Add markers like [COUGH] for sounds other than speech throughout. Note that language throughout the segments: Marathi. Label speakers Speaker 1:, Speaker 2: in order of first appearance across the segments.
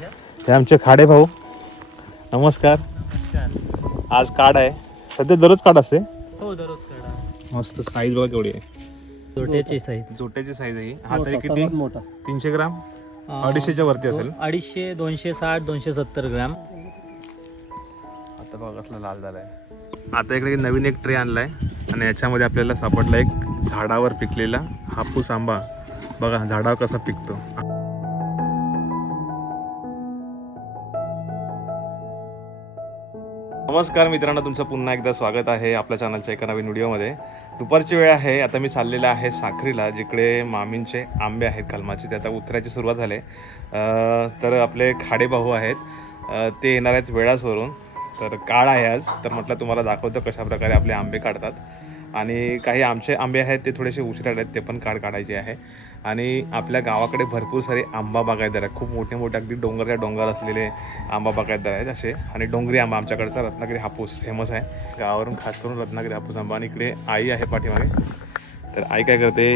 Speaker 1: हे आमचे खाडे भाऊ. नमस्कार. आज कार्ड आहे. सध्या दररोज कार्ड असते?
Speaker 2: हो दररोज काढा.
Speaker 1: मस्त साईज बघा केवढी आहे.
Speaker 2: जोट्याची साईज
Speaker 1: जोट्याची साईज आहे. ही. हा तरी किती?
Speaker 2: मोठा.
Speaker 1: तीनशे ग्राम? अडीचशेच्या वरती असेल.
Speaker 2: अडीचशे दोनशे साठ दोनशे सत्तर ग्रॅम.
Speaker 1: आता बघा कसला लाल झालाय. आता इकडे एक नवीन एक ट्रे आणलाय. आणि याच्यामध्ये आपल्याला सापडला एक झाडावर पिकलेला हापूस आंबा. बघा झाडावर कसा पिकतो. नमस्कार मित्रांनो तुमचं पुन्हा एकदा स्वागत आहे आपल्या चॅनलच्या एका नवीन व्हिडिओमध्ये. दुपारची वेळ आहे आता मी चाललेला आहे साखरीला जिकडे मामींचे आंबे आहेत कलमाचे ते आता उतरायची सुरुवात झाली. तर आपले खाडे भाऊ आहेत ते येणार आहेत वेळासवरून तर काळ आहे आज तर म्हटलं तुम्हाला दाखवतं कशा प्रकारे आपले आंबे काढतात. आणि काही आमचे आंबे आहेत ते थोडेसे उशिरा आहेत ते पण काढ काढायचे आहे. आणि आपल्या गावाकडे भरपूर सारे आंबा बागायतदार आहेत. खूप मोठे मोठे अगदी डोंगरच्या डोंगर असलेले आंबा बागायतदार आहेत असे. आणि डोंगरी आंबा आमच्याकडचा रत्नागिरी हापूस फेमस आहे. गावावरून खास करून रत्नागिरी हापूस आंबा आणि इकडे आई आहे पाठीमागे. तर आई काय करते?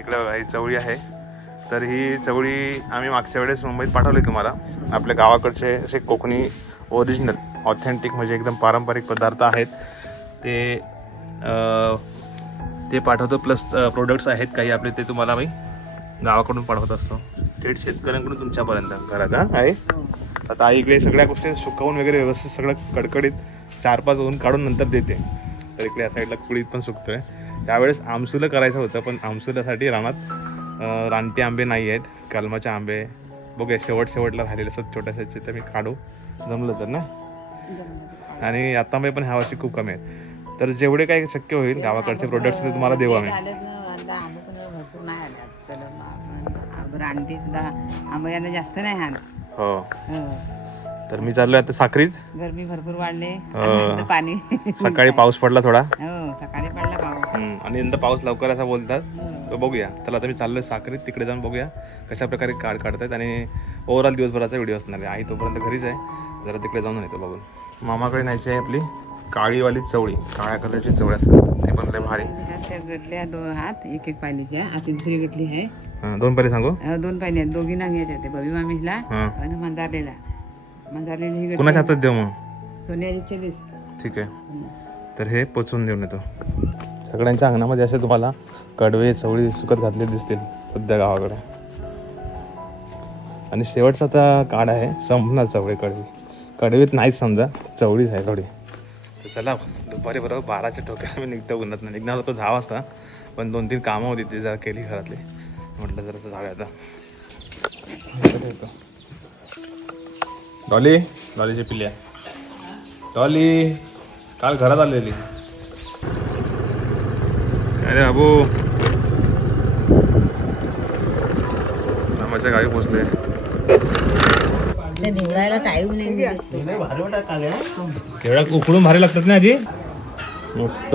Speaker 1: इकडे बघा ही चवळी आहे. तर ही चवळी आम्ही मागच्या वेळेस मुंबईत पाठवली तुम्हाला. आपल्या गावाकडचे असे कोकणी ओरिजिनल ऑथेंटिक म्हणजे एकदम पारंपरिक पदार्थ आहेत. ते ते पाठवतो प्लस प्रोडक्ट्स आहेत काही आपले ते तुम्हाला मी गावाकडून पाठवत असतो. थेट शेतकऱ्यांकडून तुमच्यापर्यंत घरात हा? आहे आता आई इकडे सगळ्या गोष्टी सुकवून वगैरे व्यवस्थित सगळं कडकडीत चार पाच ऊन काढून नंतर देते. तर इकडे या साईडला कुळीत पण सुकतोय. त्यावेळेस आमसुलं करायचं होतं पण आमसुल्यासाठी रानात रानटे रानटी आंबे नाही आहेत. कलमाचे आंबे बघूया शेवट शेवटला राहिलेले असतात छोट्याशाचे ते मी काढू. जमलं तर ना? आणि आता पण ह्या वर्षी खूप कमी आहेत. तर जेवढे काही शक्य होईल गावाकडचे प्रोडक्ट्स ते तुम्हाला देऊ आम्ही.
Speaker 3: भरपूर नाही आले सुद्धा जास्त नाही
Speaker 1: हो.
Speaker 3: हो.
Speaker 1: तर मी चाललोय आता साखरीत.
Speaker 3: गरमी भरपूर वाढले.
Speaker 1: हो.
Speaker 3: पाणी [LAUGHS]
Speaker 1: सकाळी पाऊस पडला थोडा.
Speaker 3: हो सकाळी पडला पाऊस.
Speaker 1: आणि यंदा पाऊस लवकर असा बोलतात. तर बघूया. तर आता मी चाललोय साखरीत. तिकडे जाऊन बघूया कशा प्रकारे कार्ड काढतायत आणि ओव्हरऑल दिवसभराचा व्हिडिओ असणार आहे. आई तोपर्यंत घरीच आहे. जरा तिकडे जाऊन येतो बघून. मामाकडे न्यायची आहे आपली. काळीवाली चवळी काळ्या कलरची चवळी असतात ते पण लय भारी.
Speaker 3: त्या गडल्या दोन हात एक एक पायलीच्या आता दुसरी गडली आहे.
Speaker 1: हं, दोन पहिले सांगू?
Speaker 3: दोन पायली आहेत. दोघी नांग्याच्या ते बबी मामीला
Speaker 1: हां.
Speaker 3: आणि मंदारलेला. मंदारलेली ही
Speaker 1: कुणाच्या हातात देऊ मग?
Speaker 3: सोन्याची दिस
Speaker 1: ठीक आहे. तर हे पोचून देऊन येतो. सगळ्यांच्या अंगणामध्ये असे तुम्हाला कडवे चवळी सुकत घातले दिसतील सध्या गावाकडे. आणि शेवटचा आता काढ आहे संपणार चवळी कडवी. कडवीत नाहीच समजा चवळीच आहे थोडी. तर चला दुपारी बरोबर बाराच्या टोक्याला मी निघतो उन्हात. नाही निघणार होतो दहा वाजता पण दोन तीन कामं होती ती जरा केली घरातली. म्हटलं जरा जाऊया आता. डॉली डॉलीची पिल्ल्या डॉली काल घरात आलेली. अरे बाबू. माझ्या गावी पोचले
Speaker 3: ते निवडायला टाईम नाही
Speaker 1: केवढ्या उकडून भारी लागतात ना आधी मस्त.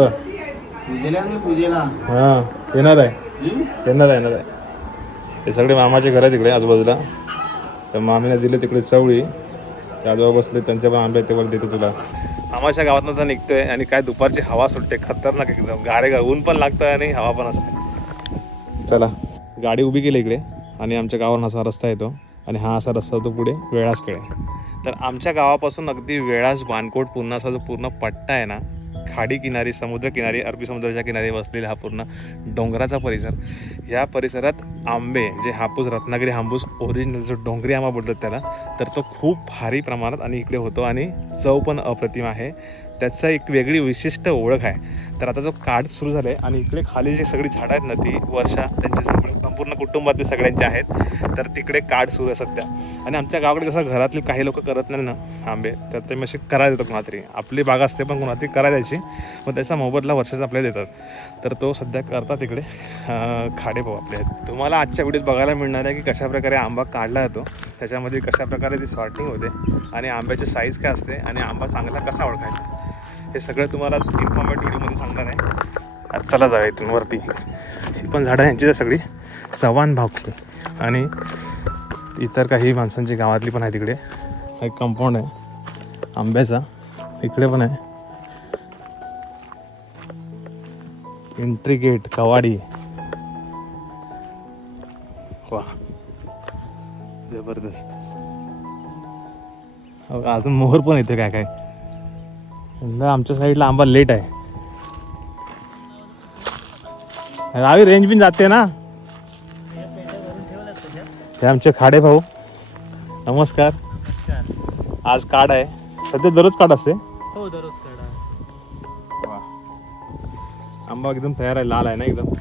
Speaker 1: हा येणार आहे. येणार आहे येणार आहे. हे सगळे मामाचे घर आहे तिकडे आजूबाजूला. तर मामीने दिले तिकडे चवळी. त्या आजोबा बसले त्यांच्या पण आंबे तेवढे देतो तुला. मामाच्या गावातनं तर निघतोय आणि काय दुपारची हवा सुटते खतरनाक एकदम. गारे गा ऊन पण लागतं आणि हवा पण असते. चला गाडी उभी केली इकडे आणि आमच्या गावावरून असा रस्ता येतो. आणि हा असा रस्ता तो पुढे वेळासकडे तर आमच्या गावापासून अगदी वेळास बानकोट असा जो पूर्ण पट्टा आहे ना खाडी किनारी समुद्र किनारी अरबी समुद्राच्या किनारी वसलेला हा पूर्ण डोंगराचा परिसर. या परिसरात आंबे जे हापूस रत्नागिरी हापूस ओरिजिनल जो डोंगरी आंबा बोलतात त्याला तर तो खूप भारी प्रमाणात आणि इकडे होतो आणि चव पण अप्रतिम आहे. त्याचा एक वेगळी विशिष्ट ओळख आहे. तर आता जो काढ सुरू झाला आहे आणि इकडे खाली जी सगळी झाडं आहेत ना ती वर्षा त्यांचे सगळे संपूर्ण कुटुंबातले सगळ्यांचे आहेत. तर तिकडे काढ सुरू आहे सध्या. आणि आमच्या गावाकडे कसं घरातले काही लोक करत नाही ना आंबे तर ते असे करायला देतात कोणातरी. आपली बाग असते पण कोणातरी करायला द्यायची. मग त्याचा मोबदला वर्षाचा आपल्याला देतात. तर तो सध्या करतात तिकडे खाडे भाऊ आपले आहेत. तुम्हाला आजच्या व्हिडिओत बघायला मिळणार आहे की कशाप्रकारे आंबा काढला जातो. त्याच्यामध्ये कशाप्रकारे ती सॉर्टिंग होते आणि आंब्याची साईज काय असते आणि आंबा चांगला कसा ओळखायचा. हे सगळं तुम्हाला इन्फॉर्मेटिव्ह व्हिडिओमध्ये सांगणार आहे. आज चला जाऊया इथून वरती. ही पण झाडं यांची सगळी. चव्हाण भावकी. आणि इतर काही माणसांची गावातली पण आहे तिकडे. एक कंपाऊंड आहे. आंब्याचा. इकडे पण आहे. एंट्री गेट कवाडी. वा जबरदस्त. हो का, अजून मोहर पण येते काय काय? यंदा आमच्या साईडला आंबा लेट आहे. आम्ही रेंज बिन जाते ना. हे आमचे खाडे भाऊ. नमस्कार. आज कार्ड आहे. सध्या दररोज कार्ड असते?
Speaker 2: हो दररोज काढा.
Speaker 1: आंबा एकदम तयार आहे लाल आहे ना एकदम.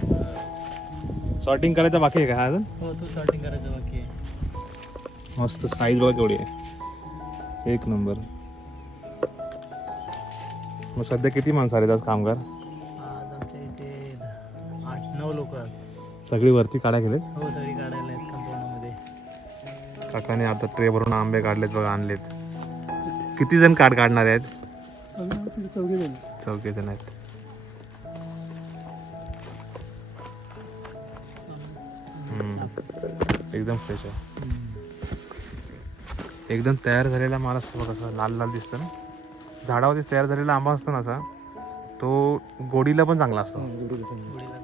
Speaker 1: सॉर्टिंग करायचं बाकी आहे का अजून?
Speaker 2: हो तू करायचं बाकी आहे.
Speaker 1: मस्त साईज बघा केवढी आहे. एक नंबर मग सध्या किती माणसं आले आज कामगार?
Speaker 2: आज आमच्या इथे आठ नऊ लोक आहेत.
Speaker 1: सगळी वरती काढा गेले
Speaker 2: हो सगळी काढायला आहेत कंपाऊंडमध्ये.
Speaker 1: काकाने आता ट्रे भरून आंबे काढलेत बघा आणलेत. किती जण काढ काढणार आहेत? चौघे जण आहेत. हम्म. एकदम फ्रेश आहे. एकदम तयार झालेला माल असतो बघ असं लाल लाल दिसतं ना. झाडावरतीच तयार झालेला आंबा असतो ना असा तो गोडीला पण चांगला असतो.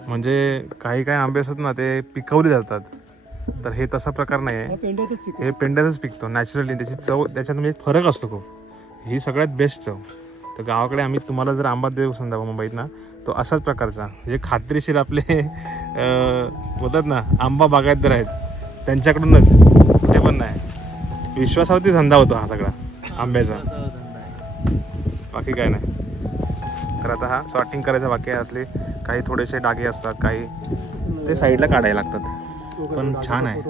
Speaker 1: म्हणजे काही काही आंबे असतात ना ते पिकवले जातात. तर हे तसा प्रकार नाही आहे. हे पेंड्यातच पिकतो नॅचरली त्याची चव त्याच्यात म्हणजे एक फरक असतो खूप. ही सगळ्यात बेस्ट चव. तर गावाकडे आम्ही तुम्हाला जर आंबा देऊ समजा मुंबईत ना तो असाच प्रकारचा. म्हणजे खात्रीशीर आपले बोलतात ना आंबा बागायतदार आहेत त्यांच्याकडूनच. कुठे पण नाही. विश्वासावरती धंदा होतो हा सगळा आंब्याचा. बाकी काय नाही. तर आता हा सॉर्टिंग करायचा बाकी यातले काही थोडेसे डागे असतात काही ते साईडला काढायला लागतात. पण छान आहे.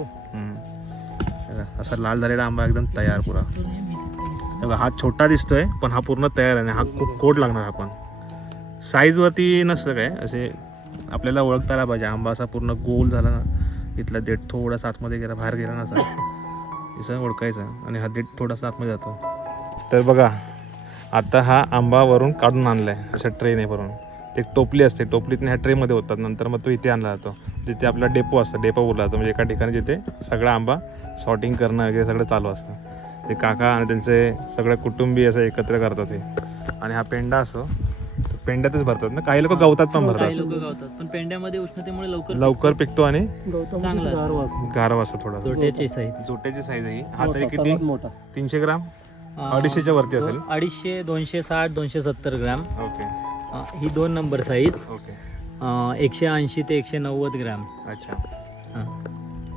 Speaker 1: असा लाल झालेला आंबा एकदम तयार पुरा. बघा, हा छोटा दिसतोय पण हा पूर्ण तयार आहे हा खूप कोट लागणार आपण. साईजवरती नसतं काय असे आपल्याला ओळखता आला पाहिजे. आंबा असा पूर्ण गोल झाला ना इथला देठ थोडासा आतमध्ये गेला बाहेर गेला ना असा असं ओळखायचा आणि हा देठ थोडासा आतमध्ये जातो. तर बघा आता हा आंबा वरून काढून आणलाय अशा ट्रेने भरून ते एक टोपली असते टोपलीतनं ह्या ट्रेमध्ये होतात नंतर मग तो इथे आणला जातो. जिथे आपला डेपो असतं डेपो बोलला जातो म्हणजे एका ठिकाणी जिथे सगळा आंबा सॉर्टिंग करणं वगैरे सगळं चालू असतं. ते काका आणि त्यांचे सगळे कुटुंबी असं एकत्र करतात ते. आणि हा पेंडा असो पेंड्यातच भरतात ना. काही लोक गवतात पण
Speaker 2: काही
Speaker 1: भरतात.
Speaker 2: लोक गावतात. पण पेंड्यामध्ये उष्णतेमुळे लवकर
Speaker 1: लवकर पिकतो आणि
Speaker 2: चांगला असतो.
Speaker 1: गारवा असतो. थोडा
Speaker 2: जोट्याची साईज
Speaker 1: जोट्याची साईज आहे ही. हा तरी किती? तीनशे ग्राम? अडीचशेच्या वरती असेल?
Speaker 2: अडीचशे दोनशे साठ दोनशे सत्तर ग्रॅम.
Speaker 1: ओके.
Speaker 2: अं, ही दोन नंबर साईज
Speaker 1: ओके.
Speaker 2: एकशे ऐंशी ते एकशे नव्वद ग्रॅम.
Speaker 1: अच्छा.
Speaker 2: हां.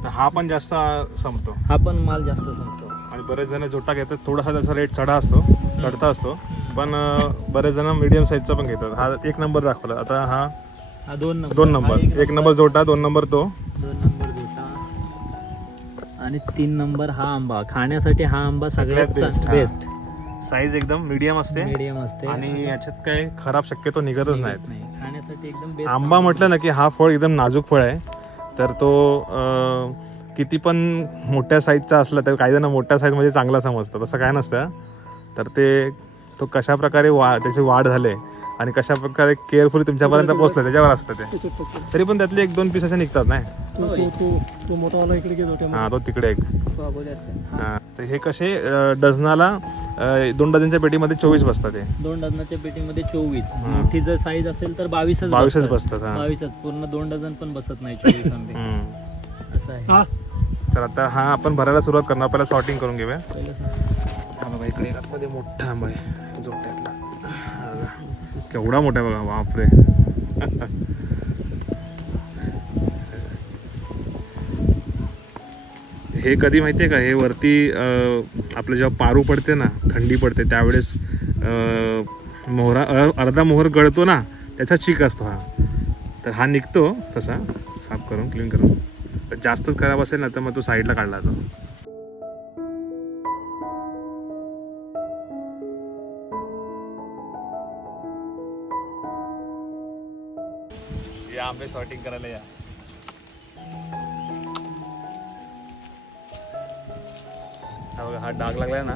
Speaker 1: तर हा पण जास्त संपतो.
Speaker 2: हा पण माल जास्त संपतो.
Speaker 1: आणि बरेच जण जोटा घेतात थोडासा त्याचा रेट चढा असतो चढता असतो. पण अं, बरेच जण मिडियम साईजचा पण घेतात. हा एक नंबर दाखवला. आता हा
Speaker 2: हा दोन नंबर.
Speaker 1: दोन नंबर. एक नंबर जोटा दोन नंबर तो.
Speaker 2: दोन नंबर. आणि तीन नंबर हा आंबा. खाण्यासाठी हा आंबा
Speaker 1: सगळ्यात हा.
Speaker 2: बेस्ट
Speaker 1: साईज एकदम मिडियम असते.
Speaker 2: मीडियम असते.
Speaker 1: आणि याच्यात काही खराब शक्यतो निघतच नाहीत.
Speaker 2: नाही. खाण्यासाठी एकदम बेस्ट
Speaker 1: आंबा म्हटलं ना की हा फळ एकदम नाजूक फळ आहे. तर तो अं, किती पण मोठ्या साईजचा असला तर काही जण मोठ्या साईजमध्ये चांगला समजतं तसं काय नसतं. तर ते तो कशा प्रकारे वा त्याची वाढ झाले आणि कशा प्रकारे केअरफुली तुमच्यापर्यंत पोहोचलं त्याच्यावर असतं ते. तरी पण त्यातले एक दोन पीस असे निघतात नाही हा तो तिकडे एक. हा. तर हे कसे डझनाला दोन डझनच्या पेटीमध्ये चोवीस बसतात ते
Speaker 2: दोन डझनाच्या पेटीमध्ये चोवीस. मोठी जर साईज असेल तर बावीसच
Speaker 1: बावीसच
Speaker 2: बसतात.
Speaker 1: हा.
Speaker 2: बावीसच. पूर्ण दोन डझन पण बसत नाही चोवीस. असं आहे.
Speaker 1: तर आता हा आपण भरायला सुरुवात करणार. पहिला सॉर्टिंग करून घेऊया. इकडे आतमध्ये मोठा आंबा आहे. जोट्यातला. केवढा मोठा बघा बापरे हे कधी माहितीये का? हे वरती आपलं जेव्हा पारू पडते ना थंडी पडते त्यावेळेस मोहरा अर्धा मोहर गळतो ना त्याचा चीक असतो हा. तर हा निघतो तसा साफ करून क्लीन करून. जास्तच खराब असेल ना तर मग तो साईडला काढला जातो. या आंबे सॉर्टिंग करायला या. हा बघा हा डाग लागलाय ना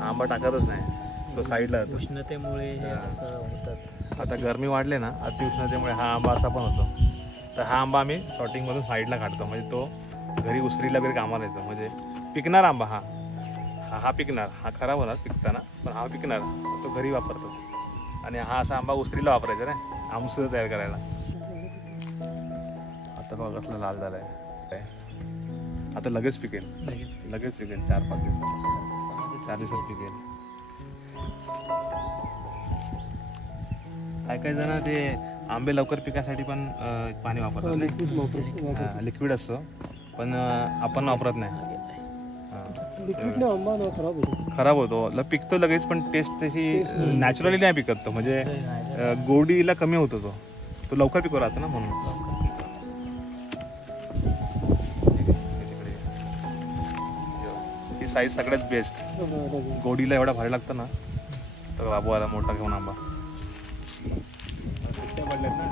Speaker 1: हा आंबा टाकतच नाही. तो साईडला जातो.
Speaker 2: उष्णतेमुळे हे असं होतात.
Speaker 1: आता गरमी वाढले ना अतिउष्णतेमुळे हा आंबा असा पण होतो. तर हा आंबा आम्ही सॉर्टिंगमधून साईडला काढतो. म्हणजे तो घरी उसरीला वगैरे कामाला येतो. म्हणजे पिकणार आंबा हा. हा हा पिकणार. हा खराब होणार पिकताना. पण हा पिकणार. तो घरी वापरतो. आणि हा असा आंबा उसरीला वापरायचा ना आमसूळ तयार करायला. आता बघा कसला लाल झालाय काय? आता लगेच पिकेल.
Speaker 2: लगेच
Speaker 1: लगेच पिकेल. चार पाच दिवसात. चार दिवसात पिकेल. काय काय जण ते आंबे लवकर पिकासाठी पण अं, पाणी वापरतात नाही? लिक्विड असतं. पण अं, आपण वापरत नाही. हा.
Speaker 4: लिक्विड आंबा ना खराब होतो.
Speaker 1: खराब होतो. ल पिकतो लगेच पण टेस्ट त्याची नॅचरली नाही. पिकत तो. म्हणजे अं, गोडीला कमी होतो तो. तो लवकर पिकू राहतो ना म्हणून. साईज सगळ्यात बेस्ट गोडीला एवढा भारी लागतं ना तर बाबू आला मोठा घेऊन आंबा. सुट्ट्या पडल्यात ना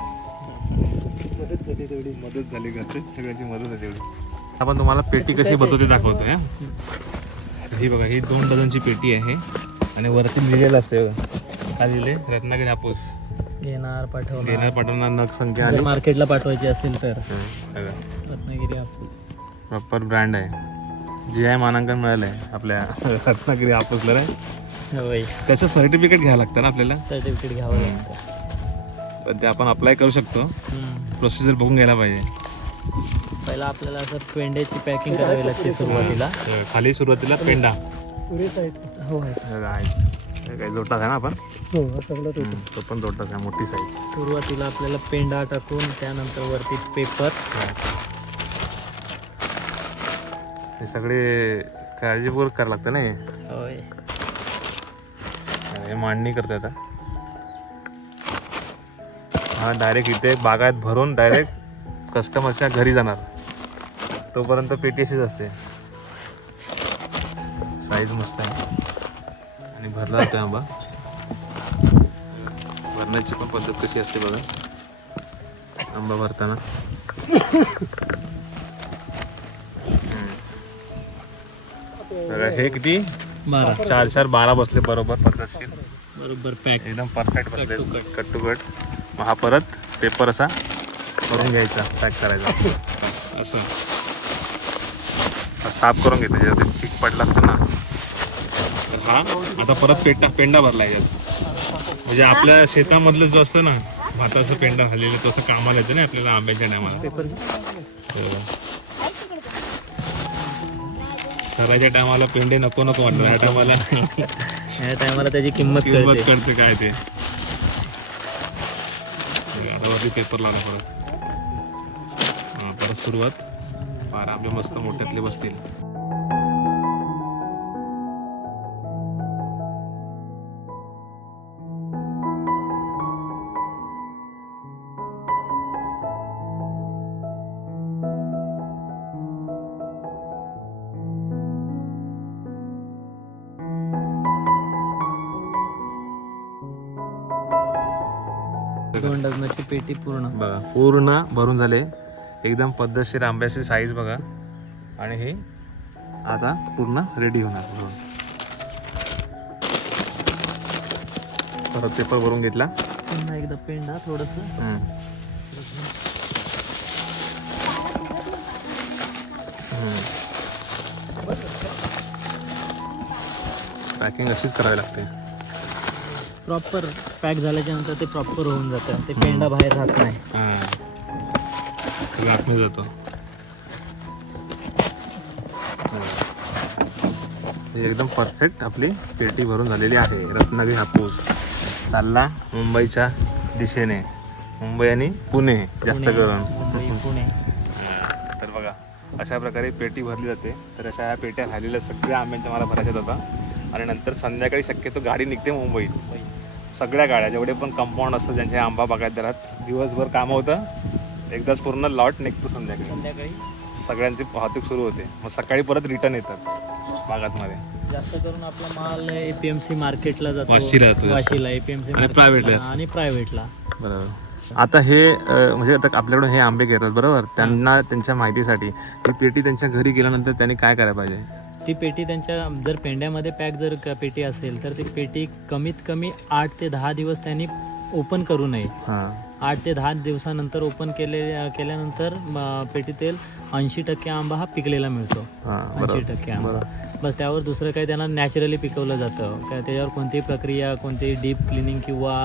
Speaker 4: मदत झाली तेवढी
Speaker 1: मदत झाली घरचे सगळ्यांची मदत आहे तेवढी. आपण तुम्हाला पेटी कशी बनवते दाखवतोय हा. ही बघा ही दोन डझनची पेटी आहे. आणि वरती लिहिलेलं असते. काय लिहिले रत्नागिरी हापूस.
Speaker 2: घेणार पाठवणार.
Speaker 1: घेणार पाठवणार नग संख्या
Speaker 2: मार्केटला पाठवायची असेल तर. रत्नागिरी हापूस.
Speaker 1: प्रॉपर ब्रँड आहे. जी आय मानांकन मिळालं आहे आपल्या रत्नागिरी
Speaker 2: होय.
Speaker 1: त्याचं सर्टिफिकेट घ्यावं लागतं ना आपल्याला?
Speaker 2: सर्टिफिकेट घ्यावं लागतं.
Speaker 1: पण ते आपण अप्लाय करू शकतो. प्रोसिजर बघून घ्यायला पाहिजे.
Speaker 2: पहिला आपल्याला असं पेंड्याची पॅकिंग करावी लागते सुरुवातीला.
Speaker 1: खाली सुरुवातीला पेंडा.
Speaker 2: हो आहे.
Speaker 1: आहे? हे काही जोटाच आहे ना आपण?
Speaker 4: हो सगळा तो
Speaker 1: पण जोटाच आहे मोठी साईज
Speaker 2: सुरुवातीला आपल्याला पेंडा टाकून त्यानंतर वरती पेपर
Speaker 1: हे सगळे काळजीपूर्वक करावं लागतं ना हे.
Speaker 2: होय.
Speaker 1: हे मांडणी करतो आता. हा डायरेक्ट इथे बागायत भरून डायरेक्ट कस्टमरच्या घरी जाणार. तोपर्यंत पेटी अशीच असते. साईज मस्त आहे. आणि भरला जातो आंबा. भरण्याची पण पद्धत कशी असते बघा. आंबा भरताना. बघा हे किती?
Speaker 2: बारा.
Speaker 1: चार चार बारा बसले बरोबर पद्धतशीर.
Speaker 2: बरोबर पॅक
Speaker 1: एकदम परफेक्ट बसले. कट टू कट मग हा परत पेपर असा करून घ्यायचा पॅक करायचा. असं. हा साफ करून घेतो ज्याच्यात ते चिक पडला असतो ना. तर हा आता परत पेटा पेंडा भरला याच्यात म्हणजे आपल्या शेतामधलं जो असतं ना भाताचं पेंडा झालेलं तो असं कामाला येतं ना आपल्याला आंब्याच्या टायमाला.
Speaker 2: पेपर
Speaker 1: सराच्या टायमाला पेंडे नको नको वाटतं. या टायमाला
Speaker 2: या टायमाला त्याची किंमत
Speaker 1: किंमत
Speaker 2: कळते.
Speaker 1: कळते काय ते. आता वरती पेपर लावला परत. हा, परत सुरुवात. फार आपले मस्त मोठ्यातले बसतील.
Speaker 2: दोन डझनाची पेटी पूर्ण.
Speaker 1: बघा पूर्ण भरून झाले. एकदम पद्धतशीर आंब्याची साईज बघा. आणि हे आता पूर्ण रेडी होणार भरून. परत पेपर भरून घेतला.
Speaker 2: पुन्हा एकदा पेंडा थोडस.
Speaker 1: पॅकिंग अशीच करावी लागते.
Speaker 2: प्रॉपर पॅक झाल्याच्यानंतर ते प्रॉपर होऊन जातं. ते पेंडा बाहेर राहत नाही.
Speaker 1: हां. आतमध्ये जातो. ही. एकदम परफेक्ट आपली पेटी भरून झालेली आहे. रत्नागिरी हापूस. चालला मुंबईच्या दिशेने. मुंबई आणि पुणे जास्त करून.
Speaker 2: मुंबई पुणे.
Speaker 1: तर बघा अशा प्रकारे पेटी भरली जाते. तर अशा ह्या पेट्या राहिलेल्या सगळ्या आंब्यांच्या मला भरायच्यात होता आणि नंतर संध्याकाळी शक्यतो गाडी निघते मुंबईत. सगळ्या गाड्या जेवढे पण कंपाऊंड असतं ज्यांचे आंबा बागायतदारात दिवसभर कामं होतं एकदाच पूर्ण लॉट निघतो संध्याकाळी.
Speaker 2: संध्याकाळी?
Speaker 1: सगळ्यांची वाहतूक सुरू होते. मग सकाळी परत रिटर्न येतात बागातमध्ये.
Speaker 2: जास्त करून आपला माल एपीएमसी मार्केटला जातो.
Speaker 1: वाशीला जातो जास्त.
Speaker 2: वाशीला एपीएमसी
Speaker 1: आणि private ला.
Speaker 2: आणि प्रायव्हेटला
Speaker 1: बरोबर. आता हे अं, म्हणजे आता आपल्याकडून हे आंबे घेतात बरोबर? त्यांना त्यांच्या माहितीसाठी. ही पेटी त्यांच्या घरी गेल्यानंतर त्यांनी काय करायला पाहिजे?
Speaker 2: ती पेटी त्यांच्या जर पेंड्यामध्ये पॅक जर पेटी असेल तर ती पेटी कमीत कमी आठ ते दहा दिवस त्यांनी ओपन करू नये.
Speaker 1: हां.
Speaker 2: आठ ते दहा दिवसानंतर ओपन केले केल्यानंतर पेटीतील ऐंशी टक्के आंबा हा पिकलेला मिळतो.
Speaker 1: हां
Speaker 2: ऐंशी टक्के आंबा. बस त्यावर दुसरं काही त्यांना नॅचरली पिकवलं जातं. काय त्याच्यावर कोणतीही प्रक्रिया कोणती डीप क्लिनिंग किंवा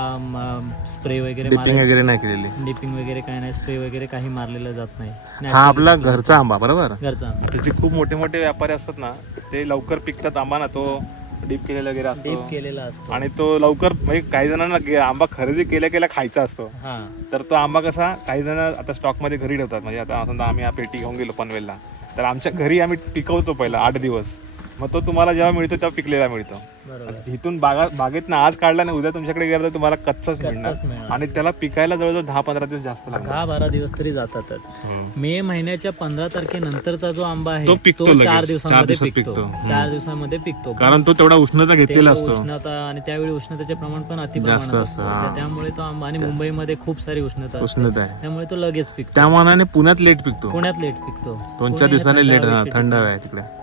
Speaker 2: स्प्रे वगैरे
Speaker 1: डिपिंग वगैरे नाही केलेली.
Speaker 2: डिपिंग वगैरे काही नाही स्प्रे वगैरे काही मारलेलं जात नाही.
Speaker 1: हा आपला घरचा आंबा बरोबर?
Speaker 2: घरचा आंबा.
Speaker 1: त्याचे खूप मोठे मोठे व्यापारी असतात ना ते लवकर पिकतात आंबा ना तो डीप केलेला वगैरे
Speaker 2: डीप
Speaker 1: असतो
Speaker 2: केलेला असतो.
Speaker 1: आणि तो लवकर म्हणजे काही जणांना गे- आंबा खरेदी केल्या केल्या खायचा असतो.
Speaker 2: हा.
Speaker 1: तर तो आंबा कसा काही जण आता स्टॉकमध्ये घरी ठेवतात. म्हणजे आता समजा आम्ही हा पेटी घेऊन गेलो पनवेलला. तर आमच्या घरी आम्ही टिकवतो पहिला आठ दिवस. मग तो तुम्हाला जेव्हा मिळतो तेव्हा पिकलेला मिळतो.
Speaker 2: बरोबर.
Speaker 1: इथून बागा बागेत आज काढला नाही उद्या तुमच्याकडे गेला तर तुम्हाला कच्चाच मिळणार. आणि त्याला पिकायला जवळजवळ दहा पंधरा दिवस जास्त लागणार.
Speaker 2: दहा बारा दिवस तरी जातातच.
Speaker 1: हम्म.
Speaker 2: मे महिन्याच्या पंधरा तारखेनंतरचा जो आंबा आहे
Speaker 1: तो पिकतो
Speaker 2: चार
Speaker 1: लगेच. चार
Speaker 2: दिवसांमध्ये
Speaker 1: दिवसात
Speaker 2: पिकतो.
Speaker 1: पिकतो.
Speaker 2: चार दिवसांमध्ये पिकतो.
Speaker 1: कारण तो तेवढा उष्णता घेतलेला
Speaker 2: तेव्हा
Speaker 1: असतो.
Speaker 2: उष्णता आणि त्यावेळी उष्णतेचे प्रमाण पण अति प्रमाणात
Speaker 1: असतं,
Speaker 2: असतं
Speaker 1: हा.
Speaker 2: त्या- त्यामुळे तो आंबा आणि मुंबईमध्ये खूप सारी उष्णता असते.
Speaker 1: उष्णता आहे.
Speaker 2: त्यामुळे तो लगेच पिकतो.
Speaker 1: त्या मानाने पुण्यात लेट पिकतो.
Speaker 2: पुण्यात लेट पिकतो.
Speaker 1: दोन चार
Speaker 2: पुणे हे
Speaker 1: दिवसाने
Speaker 2: थंड
Speaker 1: लेट थंड हवा आहे तिकडे.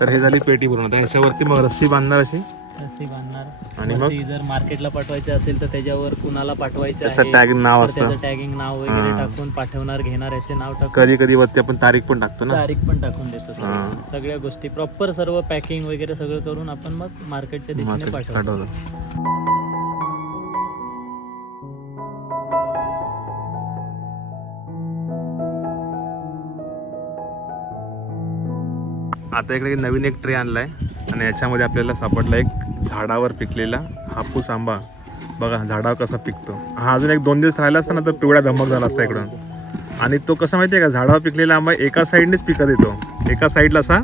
Speaker 1: तर हे झाली पेटी भरून आता ह्याच्यावरती मग रस्सी बांधणार अशी.
Speaker 2: रस्सी बांधणार.
Speaker 1: आणि मग?
Speaker 2: जर मार्केटला पाठवायचे असेल तर त्याच्यावर कुणाला पाठवायचं
Speaker 1: त्याचं
Speaker 2: आहे?
Speaker 1: टॅग नाव
Speaker 2: तर
Speaker 1: असतं.
Speaker 2: त्याचं टॅगिंग नाव वगैरे टाकून पाठवणार घेणाऱ्याचे नाव टाकून.
Speaker 1: कधी कधी वरती आपण तारीख पण टाकतो ना.
Speaker 2: तारीख पण टाकून देतो सगळं.
Speaker 1: हा.
Speaker 2: सगळ्या गोष्टी. प्रॉपर सर्व पॅकिंग वगैरे सगळं करून आपण मग मार्केटच्या दिशेने
Speaker 1: मार्केट
Speaker 2: पाठवतो.
Speaker 1: पाठवतो. आता इकडे नवीन एक ट्रे आणला आहे आणि याच्यामध्ये आपल्याला सापडला एक झाडावर पिकलेला हापूस आंबा. बघा झाडावर कसा पिकतो. हा अजून एक दोन दिवस राहिला असता ना तर पिवळा धमक झाला असता इकडून. आणि तो कसा आहे का झाडावर पिकलेला आंबा एका साईडनेच पिकत येतो. एका साईडला असा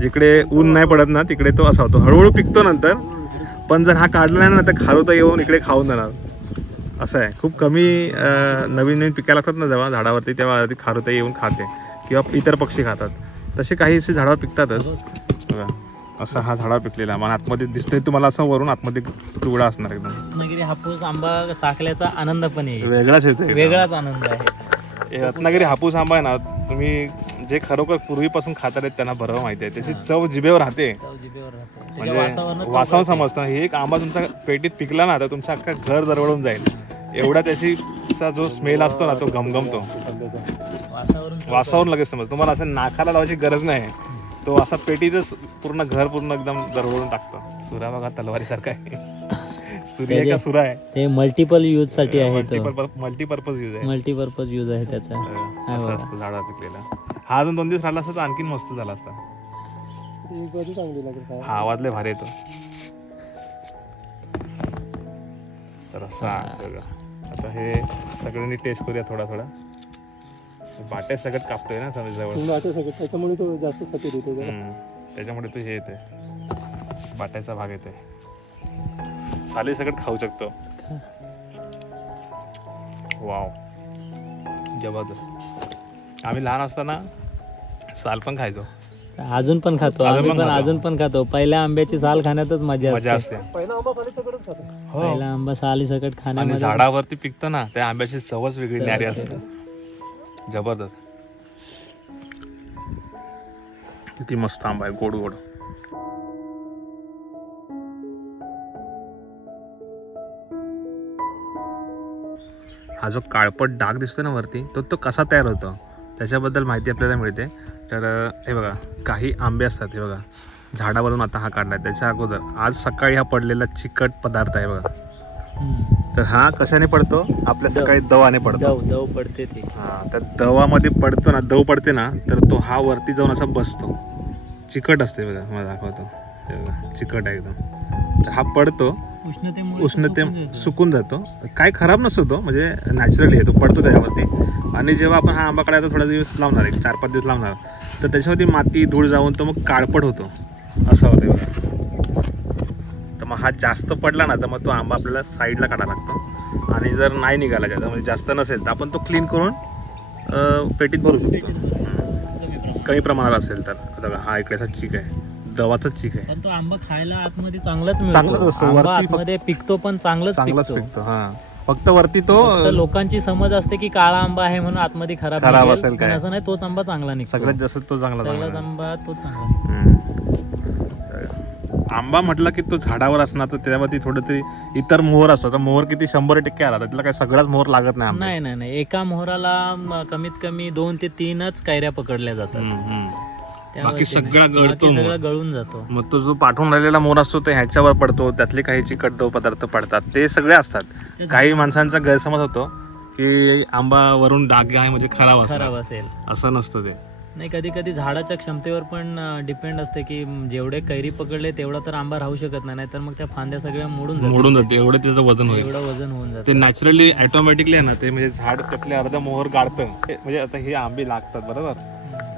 Speaker 1: जिकडे ऊन नाही पडत ना तिकडे तो असा होतो. हळूहळू पिकतो नंतर पण जर हा काढला नाही ना तर खारुता येऊन इकडे खाऊन जाणार. असं आहे. खूप कमी नवीन नवीन पिकायला लागतात ना जेव्हा झाडावरती तेव्हा ती खारुता येऊन खाते. किंवा इतर पक्षी खातात. तसे काही असे झाडावर पिकतातच. बघा असा हा झाडावर पिकलेला मला आतमध्ये दिसतोय तुम्हाला असं वरून आतमध्ये पिवळा असणार एकदम.
Speaker 2: रत्नागिरी हापूस आंबा चाकल्याचा आनंद पण येईल
Speaker 1: वेगळाच येतो
Speaker 2: वेगळाच आनंद आहे.
Speaker 1: हे रत्नागिरी हापूस आंबा आहे ना तुम्ही जे खरोखर पूर्वीपासून खातात आहेत त्यांना बरोबर माहिती आहे. त्याची चव जिभेवर राहते.
Speaker 2: चव जिभेवर राहते. त्याच्या वासावरनं
Speaker 1: म्हणजे
Speaker 2: चव.
Speaker 1: समजतं. हे एक आंबा तुमच्या पेटीत पिकला ना तर तुमचं अख्खा घर दरवळून जाईल. एवढा त्याची चा जो स्मेल असतो ना तो घमघमतो
Speaker 2: वासावरून
Speaker 1: लगेच समजतो तुम्हाला असं नाकाला लावायची गरज नाही. तो असा पेटीतच पूर्ण घर पूर्ण एकदम दरवळून टाकतो. सुरा बघा तलवारीसारखा आहे. [LAUGHS] सुरी आहे का सुरा आहे?
Speaker 2: ते मल्टिपल यूजसाठी आहे तो.
Speaker 1: मल्टीपर्पज यूज आहे.
Speaker 2: मल्टीपर्पज यूज आहे त्याचा.
Speaker 1: असं असतं झाडा पिकलेला. हा अजून दोन दिवस राहिला असता तर आणखीन मस्त झाला असता. हा आवाज लय भारी येतो. तर असं. आता हे सगळ्यांनी टेस्ट करूया थोडा थोडा. बाट्या सगळं कापतोय ना समजा जवळ.
Speaker 4: तुम्ही वाटत सगळं त्याच्यामुळे तो जास्त सती देतो जरा.
Speaker 1: हम्म. त्याच्यामुळे तो हे येते बाट्याचा भाग येतोय. साली सगळं खाऊ शकतो. वाव. जबरदस्त. आम्ही लहान असताना साल पण खायचो.
Speaker 2: अजून पण खातो.
Speaker 1: अजून
Speaker 2: आम्ही
Speaker 1: पण
Speaker 2: पण
Speaker 1: खातो.
Speaker 2: अजून पण खातो. पहिल्या आंब्याची साल खाण्यातच मजा
Speaker 1: मजा
Speaker 2: असते.
Speaker 1: असते.
Speaker 4: पहिला आंबा खाली सगळंच खातो.
Speaker 2: पहिला आंबा साली सकट
Speaker 1: आणि
Speaker 2: खाण्यामध्ये.
Speaker 1: झाडावरती पिकतं ना त्या आंब्याची चवच वेगळी न्यारी
Speaker 2: असते.
Speaker 1: जबरदस्त. किती मस्त आंबा आहे गोड गोड. हा जो काळपट डाग दिसतो ना वरती तो तो कसा तयार होतो? त्याच्याबद्दल माहिती आपल्याला मिळते. तर हे बघा काही आंबे असतात हे बघा. झाडावरून आता हा काढला आहे त्याच्या अगोदर आज सकाळी हा पडलेला चिकट पदार्थ आहे बघा. तर हा कशाने पडतो? आपल्या सकाळी दवाने पडतो.
Speaker 2: दव दव पडते ती.
Speaker 1: हा त्या दवामध्ये पडतो ना दव पडते ना तर तो हा वरती जाऊन असा बसतो. चिकट असते बघा मला दाखवतो. चिकट आहे एकदम. तर हा पडतो
Speaker 2: उष्णतेमुळे
Speaker 1: उष्णते
Speaker 2: सुकून जातो.
Speaker 1: काय खराब नसतो तो म्हणजे नॅचरली आहे तो पडतो त्याच्यावरती आणि जेव्हा आपण हा आंबा काढायचा थोडा दिवस लावणार एक चार पाच दिवस लावणार तर त्याच्यावरती माती धूळ जाऊन तो मग काळपट होतो. असा होतो बघा. तर मग हा जास्त पडला ना तर मग तो आंबा आपल्याला साईडला काढावा लागतो आणि जर नाही निघाला जास्त म्हणजे जास्त नसेल तर आपण तो क्लीन करून पेटीत भरू शकतो. कमी प्रमाणात असेल तर आता हा इकडेचा चीक आहे दवाचा चीक आहे
Speaker 2: पण तो आंबा खायला आतमध्ये चांगलाच
Speaker 1: चांगलाच असतो. वरती
Speaker 2: पिकतो पण चांगलाच
Speaker 1: चांगलाच
Speaker 2: पिकतो
Speaker 1: हा फक्त वरती तो
Speaker 2: लोकांची समज असते की काळा आंबा आहे म्हणून आतमध्ये खराब
Speaker 1: खराब. असेल काय?
Speaker 2: असं नाही तोच आंबा चांगला निघतो
Speaker 1: सगळ्यात जास्त तो चांगला
Speaker 2: आंबा तोच चांगला.
Speaker 1: आंबा म्हटलं की तो झाडावर असणार तर त्याच्यावरती थोडं तरी इतर मोहर असतो. तर मोहर किती? शंभर टक्के आला. तर त्याला काय सगळाच मोहर लागत नाही आंबा
Speaker 2: नाही नाही नाही. एका मोहराला कमीत कमी दोन ते तीनच कैऱ्या पकडल्या जातात.
Speaker 1: बाकी. सगळा गळतो
Speaker 2: गळून जातो.
Speaker 1: मग तो जो पाठवून राहिलेला मोर असतो ते ह्याच्यावर पडतो त्यातले काही चिकट पदार्थ पडतात. ते सगळे असतात. काही माणसांचा गैरसमज होतो की आंबा वरून डाग आहे म्हणजे खराब
Speaker 2: खराब असेल.
Speaker 1: असं नसतं ते.
Speaker 2: नाही कधी कधी झाडाच्या क्षमतेवर पण डिपेंड असते की जेवढे कैरी पकडले तेवढा तर आंबा राहू शकत नाही नाहीतर मग त्या फांद्या सगळ्या मोडून
Speaker 1: मोडून जाते एवढं त्याचं वजन होईल.
Speaker 2: एवढं वजन होऊन जातं.
Speaker 1: ते नॅचरली ऑटोमॅटिकली आहे ना ते म्हणजे झाड त्यातले अर्ध मोहर गाडतं म्हणजे आता हे आंबे लागतात बरोबर?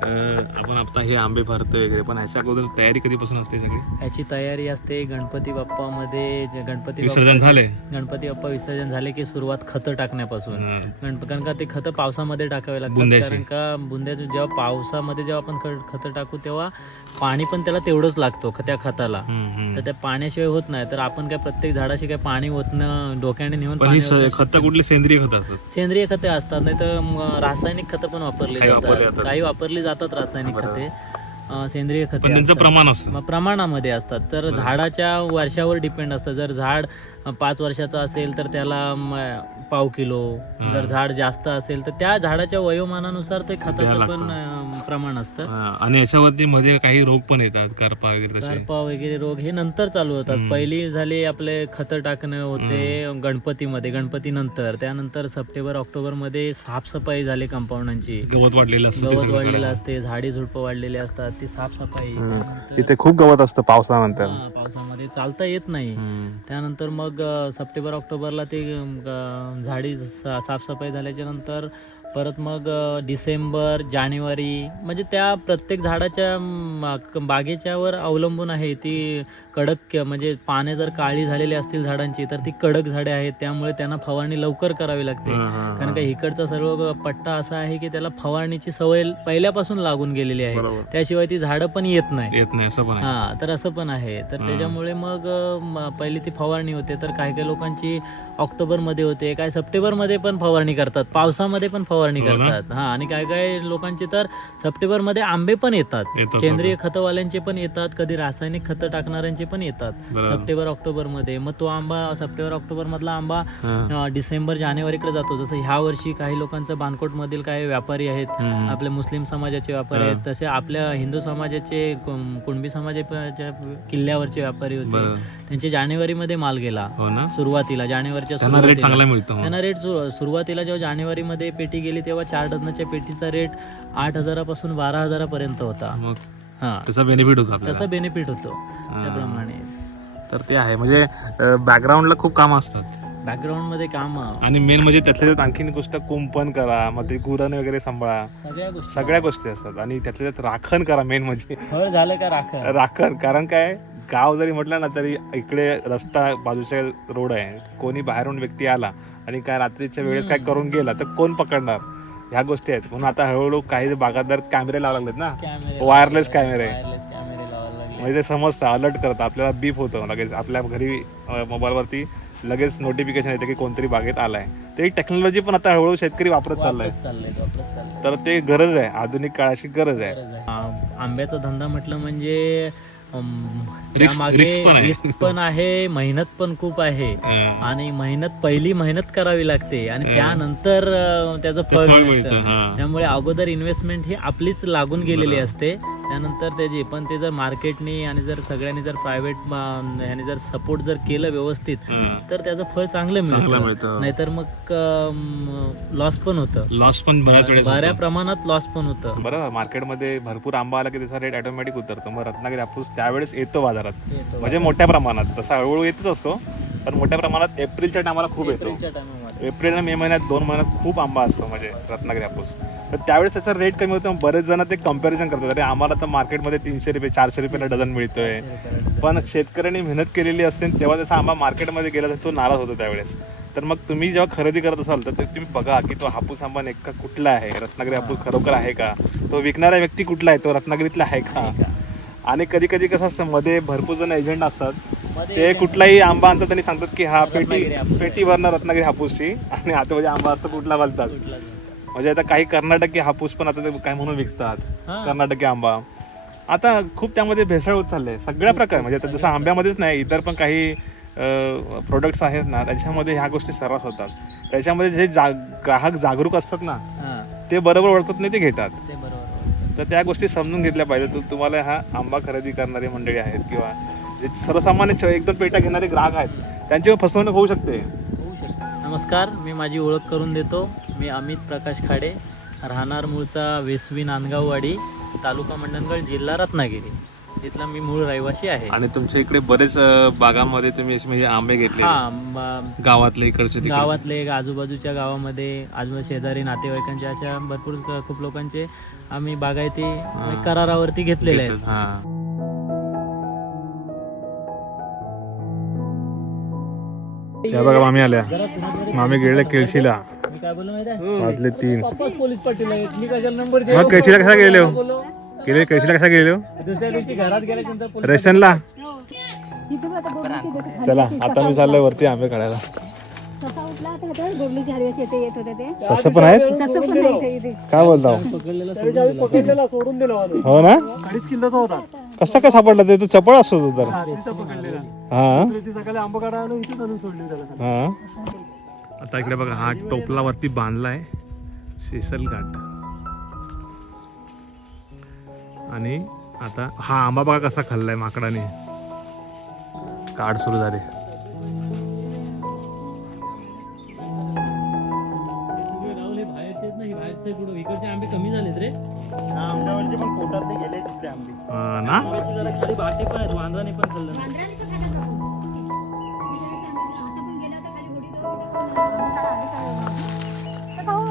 Speaker 1: आपण आता हे आंबे भरतो वगैरे पण ह्याच्या अगोदर तयारी कधीपासून असते सगळी?
Speaker 2: याची तयारी असते गणपती बाप्पामध्ये गणपती
Speaker 1: विसर्जन झाले
Speaker 2: गणपती बाप्पा विसर्जन झाले की सुरुवात खतं टाकण्यापासून. गणप कारण का ते खतं पावसामध्ये टाकावे लागतात
Speaker 1: बुंद्याची.
Speaker 2: कारण का बुंद्याचं जेव्हा पावसामध्ये जेव्हा आपण खतं टाकू तेव्हा पाणी पण त्याला तेवढंच लागतो त्या खताला. तर त्या पाण्याशिवाय होत नाही. तर आपण काय प्रत्येक झाडाशी काय पाणी ओतणं डोक्याने नेऊन
Speaker 1: खतं कुठली? सेंद्रिय खतं असतात.
Speaker 2: सेंद्रिय खते असतात नाही तर रासायनिक खतं पण वापरली
Speaker 1: काही वापरली
Speaker 2: जातात.
Speaker 1: जातात.
Speaker 2: रासायनिक खते अं, सेंद्रिय खते
Speaker 1: त्यांचं
Speaker 2: असतात.
Speaker 1: प्रमाण असतं
Speaker 2: मग प्रमाणामध्ये असतात तर झाडाच्या वर्षावर डिपेंड असतं जर झाड पाच वर्षाचं असेल तर त्याला म, पाव किलो. जर झाड जास्त असेल तर त्या झाडाच्या वयोमानानुसार ते खताचं पण प्रमाण असतं.
Speaker 1: आणि याच्यावरती मध्ये काही रोग पण येतात करपा वगैरे तसे.
Speaker 2: करपा वगैरे रोग हे नंतर चालू होतात. पहिली झाली आपले खतं टाकणं होते गणपतीमध्ये. गणपती नंतर त्यानंतर सप्टेंबर ऑक्टोबरमध्ये साफसफाई झाली कंपाऊंडांची.
Speaker 1: गवत वाढलेलं असतं ते
Speaker 2: गवत
Speaker 1: सगळं
Speaker 2: वाढलेलं असते झाडी झुडपं वाढलेली असतात ती साफसफाई.
Speaker 1: इथे खूप गवत असतं पावसानंतर
Speaker 2: पावसामध्ये चालता येत नाही. त्यानंतर मग मग सप्टेंबर ऑक्टोबरला ते झाडी साफसफाई झाल्याच्यानंतर परत मग डिसेंबर जानेवारी म्हणजे त्या प्रत्येक झाडाच्या बागेच्यावर अवलंबून आहे ती कडक म्हणजे पाने जर काळी झालेली असतील झाडांची तर ती कडक झाडे आहेत. त्यामुळे त्यांना फवारणी लवकर करावी लागते. कारण का इकडचा सर्व पट्टा असा आहे की त्याला फवारणीची सवय पहिल्यापासून लागून गेलेली आहे. त्याशिवाय ती झाडं पण येत नाही.
Speaker 1: येत नाही असं पण
Speaker 2: हा तर असं पण आहे. तर त्याच्यामुळे मग पहिली ती फवारणी होते. तर काही काही लोकांची ऑक्टोबरमध्ये होते काय सप्टेंबरमध्ये पण फवारणी करतात पावसामध्ये पण फवारणी
Speaker 1: हो?
Speaker 2: करतात. हा आणि काय काय लोकांचे तर सप्टेंबरमध्ये आंबे पण येतात. सेंद्रिय खतवाल्यांचे पण येतात कधी रासायनिक खतं टाकणाऱ्यांचे पण येतात. सप्टेंबर ऑक्टोबरमध्ये मग तो आंबा सप्टेंबर ऑक्टोबर मधला आंबा डिसेंबर जानेवारीकडे जातो. जसं ह्या वर्षी काही लोकांचं बानकोट मधील काही व्यापारी आहेत. आपले मुस्लिम समाजाचे व्यापारी आहेत तसे आपल्या हिंदू समाजाचे कुणबी समाजाच्या किल्ल्यावरचे व्यापारी होते. त्यांचे जानेवारीमध्ये माल गेला.
Speaker 1: हो ना.
Speaker 2: सुरुवातीला जानेवारीच्या
Speaker 1: त्यांना रेट
Speaker 2: सुरुवातीला.
Speaker 1: चांगला मिळतो
Speaker 2: त्यांना रेट सु- सुरुवातीला जेव्हा जानेवारीमध्ये पेटी गेली तेव्हा चार डझनाच्या पेटीचा रेट आठ हजारापासून बारा हजारापर्यंत होता.
Speaker 1: मग
Speaker 2: हा.
Speaker 1: त्याचा बेनिफिट होतो आपल्याला.
Speaker 2: त्याचा बेनिफिट होतो. त्याप्रमाणे.
Speaker 1: तर ते आहे. म्हणजे बॅकग्राऊंडला खूप कामं असतात.
Speaker 2: बॅकग्राऊंडमध्ये काम
Speaker 1: आणि मेन म्हणजे त्यातल्या त्यात आणखीन गोष्ट कुंपण करा मग ते गुरण वगैरे सांभाळा.
Speaker 2: सगळ्या गोष्टी.
Speaker 1: सगळ्या गोष्टी असतात. आणि त्यातल्या त्यात राखण करा मेन म्हणजे.
Speaker 2: फळ झालं का राखण?
Speaker 1: राखण. कारण काय? गाव जरी म्हटलं ना तरी इकडे रस्ता बाजूच्या रोड आहे. कोणी बाहेरून व्यक्ती आला आणि काय रात्रीच्या वेळेस काय करून गेला तर कोण पकडणार? ह्या गोष्टी आहेत. म्हणून आता हळूहळू काही बागायतदार कॅमेरे लावा लागलेत ना. वायरलेस कॅमेरे. म्हणजे ते समजतं अलर्ट करतं. आपल्याला बीप होतं लगेच. आपल्या घरी मोबाईलवरती लगेच नोटिफिकेशन येतं की कोणतरी बागेत आलाय. ते टेक्नॉलॉजी पण आता हळूहळू शेतकरी वापरत चाललाय. तर ते गरज आहे. आधुनिक काळाची गरज आहे.
Speaker 2: आंब्याचा धंदा म्हटलं म्हणजे रिस्क पण आहे. मेहनत पण खूप आहे. आणि मेहनत पहिली मेहनत करावी लागते. आणि त्यानंतर त्याचं फळ मिळतं
Speaker 1: हा.
Speaker 2: त्यामुळे अगोदर इन्व्हेस्टमेंट ही आपलीच लागून गेलेली असते. त्यानंतर त्याची पण ते जर मार्केटनी आणि जर सगळ्यांनी जर प्रायव्हेट ह्याने जर सपोर्ट जर केलं व्यवस्थित. तर त्याचं फळ चांगलं मिळतं. नाहीतर मग लॉस पण होतं.
Speaker 1: लॉस पण.
Speaker 2: बऱ्या प्रमाणात लॉस पण होतं.
Speaker 1: बरोबर मार्केटमध्ये भरपूर आंबा आला की त्याचा रेट ऑटोमॅटिक उतरतो. मग रत्नागिरी हापूस त्यावेळेस येतो बाजारात. म्हणजे मोठ्या प्रमाणात. तसा हळूहळू येतच असतो पण मोठ्या प्रमाणात एप्रिलच्या टायमाला खूप येतो. एप्रिल आणि मे महिन्यात दोन महिन्यात खूप आंबा असतो म्हणजे रत्नागिरी हापूस. तर त्यावेळेस त्याचा रेट कमी होतो बरेच जण ते कंपॅरिझन करतात. अरे आम्हाला तर मार्केटमध्ये तीनशे रुपये चारशे रुपयाला डझन मिळतोय. पण शेतकऱ्यांनी मेहनत केलेली असते आणि तेव्हा त्याचा आंबा मार्केटमध्ये गेला तर तो नाराज होतो त्यावेळेस. तर मग तुम्ही जेव्हा खरेदी करत असाल तर तुम्ही बघा की तो हापूस आंबा नेमका कुठला आहे? रत्नागिरी हापूस खरोखर आहे का? तो विकणारा व्यक्ती कुठला आहे? तो रत्नागिरीतला आहे का? आणि कधी कधी कसं असतं मध्ये भरपूर जण एजंट असतात. ते कुठलाही आंबा आणतात त्यांनी सांगतात की हा पेटी. पेटी भरणार रत्नागिरी हापूसची. आणि आता म्हणजे आंबा असतो कुठला
Speaker 2: घेतो?
Speaker 1: म्हणजे आता काही कर्नाटकी हापूस पण आता ते काय म्हणून विकतात. कर्नाटकी आंबा. आता खूप त्यामध्ये भेसळ होत चाललंय सगळ्या प्रकार म्हणजे आता जसं आंब्यामध्येच नाही इतर पण काही प्रोडक्ट्स आहेत ना त्याच्यामध्ये ह्या गोष्टी सर्रास होतात. त्याच्यामध्ये जे जा ग्राहक जागरूक असतात ना ते बरोबर ओळखत नाही ते घेतात. तर त्या गोष्टी समजून घेतल्या पाहिजे तर तुम्हाला हा आंबा खरेदी करणारे मंडळी आहेत किंवा जे सर्वसामान्य च- एक दोन पेट्या घेणारे ग्राहक आहेत त्यांची फसवणूक होऊ शकते.
Speaker 2: होऊ शकते. नमस्कार मी माझी ओळख करून देतो. मी अमित प्रकाश खाडे राहणार मूळचा वेसवी नांदगाववाडी तालुका मंडणगड जिल्हा रत्नागिरी. तिथला मी मूळ रहिवासी आहे.
Speaker 1: आणि तुमच्या इकडे बरेच अं, बागांमध्ये तुम्ही असे म्हणजे आंबे घेतले.
Speaker 2: हा म-
Speaker 1: गावातले इकडचे तिकडचे.
Speaker 2: गावातले आजूबाजूच्या गावामध्ये आजूबाजू शेजारी नातेवाईकांच्या अशा भरपूर क- खूप लोकांचे आम्ही बागायती करारावरती घेतलेले आहेत.
Speaker 1: हा. या बघा मामी आल्या. मामी गेले केळशीला.
Speaker 2: मी काय बोललो माहिती आहे?
Speaker 1: वाजले तीन.
Speaker 2: पोलीस पाटील आहेत. मी कशाला नंबर
Speaker 1: मग केळशीला कसा गेले हो? गेले केळशीला कसा गेले हो
Speaker 2: दुसऱ्या दिवशी घरात गेल्यानंतर पोलीस
Speaker 1: रेशनला चला आता मी चाललोय वरती आंबे काढायला.
Speaker 5: ससा
Speaker 1: पण आहेत? काय बोलता
Speaker 4: होता
Speaker 1: हो ना? कसा काय सापडला ते? तू चपळ असतो तू तर. हा? हा? आता इकडे बघा हा टोपला वरती बांधलाय. शेसल घाट आणि आता हा आंबा बघा कसा खाल्लाय माकडाने. काढ सुरू झाले.
Speaker 2: ते बाहेरचे आहेत बाहेरचे इकडचे आंबे कमी झालेत रे
Speaker 1: ना?
Speaker 2: जरा खाली बाटे पण आहेत वांद्राने पण खाल्लं नाही.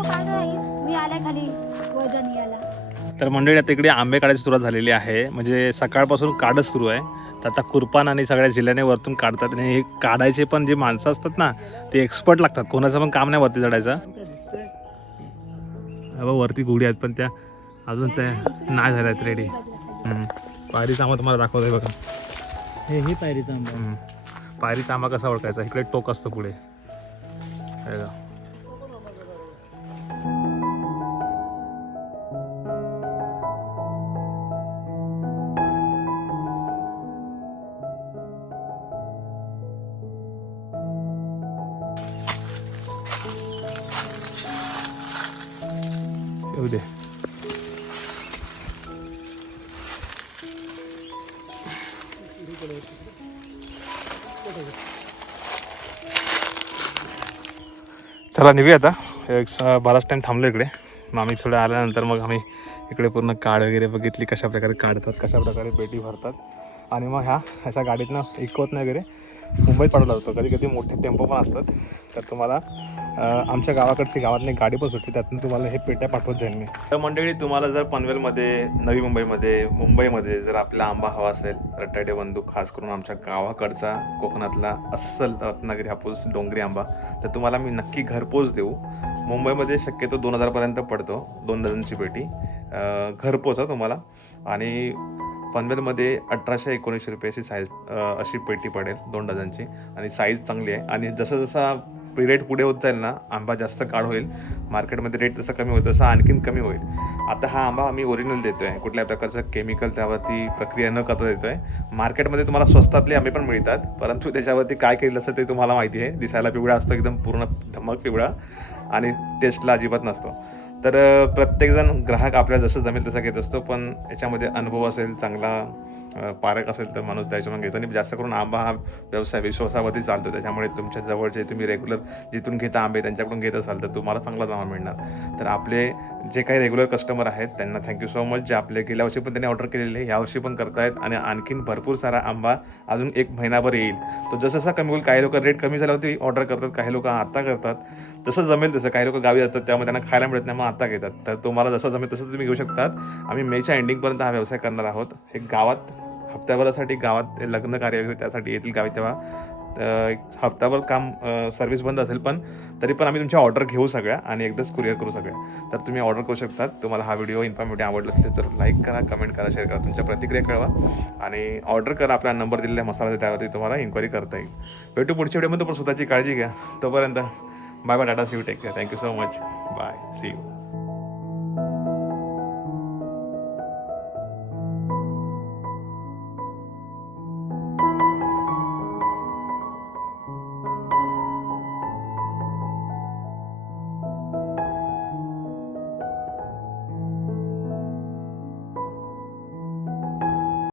Speaker 5: पण नाही, मी आल्या खाली वजन याला
Speaker 1: तर मंडळी आता इकडे आंबे काढायची सुरुवात झालेली आहे. म्हणजे सकाळपासून काढच सुरू आहे. तर आता कुरपान आणि सगळ्या जिल्ह्याने वरतून काढतात. आणि हे काढायचे पण जे माणसं असतात ना ते एक्सपर्ट लागतात. कोणाचं पण काम नाही वरती चढायचं. बघ, वरती गुढी आहेत पण त्या अजून त्या नाही झाल्या आहेत रेडी पायरीचा आंबा तुम्हाला दाखवतोय बघा.
Speaker 2: हे ही पायरीचा आंबा.
Speaker 1: पायरीचा आंबा कसा ओळखायचा? इकडे टोक असतं पुढे. दे. चला निघूया आता. एक स- बराच टाईम थांबलो इकडे. मग आम्ही थोडं आल्यानंतर मग आम्ही इकडे पूर्ण काड वगैरे बघितली कशा प्रकारे काढतात कशा प्रकारे पेटी भरतात. आणि मग ह्या अशा गाडीतनं इकवत नाही वगैरे मुंबईत पाठवला जातो. कधी कधी मोठे टेम्पो पण असतात. तर तुम्हाला आमच्या गावाकडची गावातली गाडी पण सुटली त्यातून तुम्हाला हे पेट्या पाठवत जाईल मी. तर मंडळी तुम्हाला जर पनवेलमध्ये नवी मुंबईमध्ये मुंबईमध्ये जर आपला आंबा हवा असेल रट्टाटे बंधू खास करून आमच्या गावाकडचा कोकणातला अस्सल रत्नागिरी हापूस डोंगरी आंबा तर तुम्हाला मी नक्की घरपोच देऊ. मुंबईमध्ये शक्यतो दोन हजारपर्यंत पडतो दोन डझनची पेटी. घरपोच आहे तुम्हाला. आणि पनवेलमध्ये अठराशे एकोणीसशे रुपयाची साईज अशी पेटी पडेल दोन डझनची. आणि साईज चांगली आहे. आणि जसं जसा रेट पुढे होत जाईल ना आंबा जास्त काळ होईल मार्केटमध्ये रेट जसं कमी होईल तसं आणखीन कमी होईल. आता हा आंबा आम्ही ओरिजिनल देतो आहे कुठल्या प्रकारचं केमिकल त्यावरती प्रक्रिया न करता देतो आहे मार्केटमध्ये तुम्हाला स्वस्तातले आंबे पण मिळतात परंतु त्याच्यावरती काय केलं असतं ते तुम्हाला माहिती आहे. दिसायला पिवळा असतो एकदम पूर्ण धमक पिवळा आणि टेस्टला अजिबात नसतो. तर प्रत्येकजण ग्राहक आपल्याला जसं जमेल तसं घेत असतो पण याच्यामध्ये अनुभव असेल चांगला पारक असेल तर माणूस त्याच्यामध्ये घेतो. आणि जास्त करून आंबा हा व्यवसाय विश्वासावरती चालतो. त्याच्यामुळे तुमच्या जवळचे तुम्ही रेग्युलर जिथून घेता आंबे त्यांच्याकडून घेत असाल तर तुम्हाला चांगला दावा मिळणार. तर आपले जे काही रेग्युलर कस्टमर आहेत त्यांना थँक्यू सो मच जे आपले गेल्या वर्षी पण त्यांनी ऑर्डर केलेले यावर्षी पण करतायत. आणि आणखीन भरपूर सारा आंबा अजून एक महिनाभर येईल. तो जसं जसा कमी होईल काही लोक रेट कमी झाल्यावरती ऑर्डर करतात काही लोक आता करतात. जसं जमेल तसं काही लोक गावी जातात त्यामुळे त्यांना खायला मिळत नाही मग आता घेतात. तर तुम्हाला जसं जमेल तसं तुम्ही घेऊ शकतात. आम्ही मेच्या एंडिंगपर्यंत हा व्यवसाय करणार आहोत. हे गावात हप्त्याभरासाठी गावात लग्न कार्य वगैरे त्यासाठी येतील गावी तेव्हा. एक हफ्ताभर काम सर्व्हिस बंद असेल पण तरी पण आम्ही तुमच्या ऑर्डर घेऊ सगळ्या आणि एकदाच कुरिअर करू सगळ्या. तर तुम्ही ऑर्डर करू शकतात तुम्हाला हा व्हिडिओ इन्फॉर्मेटिव्ह आवडला असेल तर लाईक करा कमेंट करा शेअर करा. तुमच्या प्रतिक्रिया कळवा. आणि ऑर्डर करा आपला नंबर दिलेला मसाला त्यावरती तुम्हाला इन्क्वायरी करता येईल. भेटू पुढच्या व्हिडिओमध्ये पण स्वतःची काळजी घ्या. तोपर्यंत bye bye tata see you take care thank you so much bye see you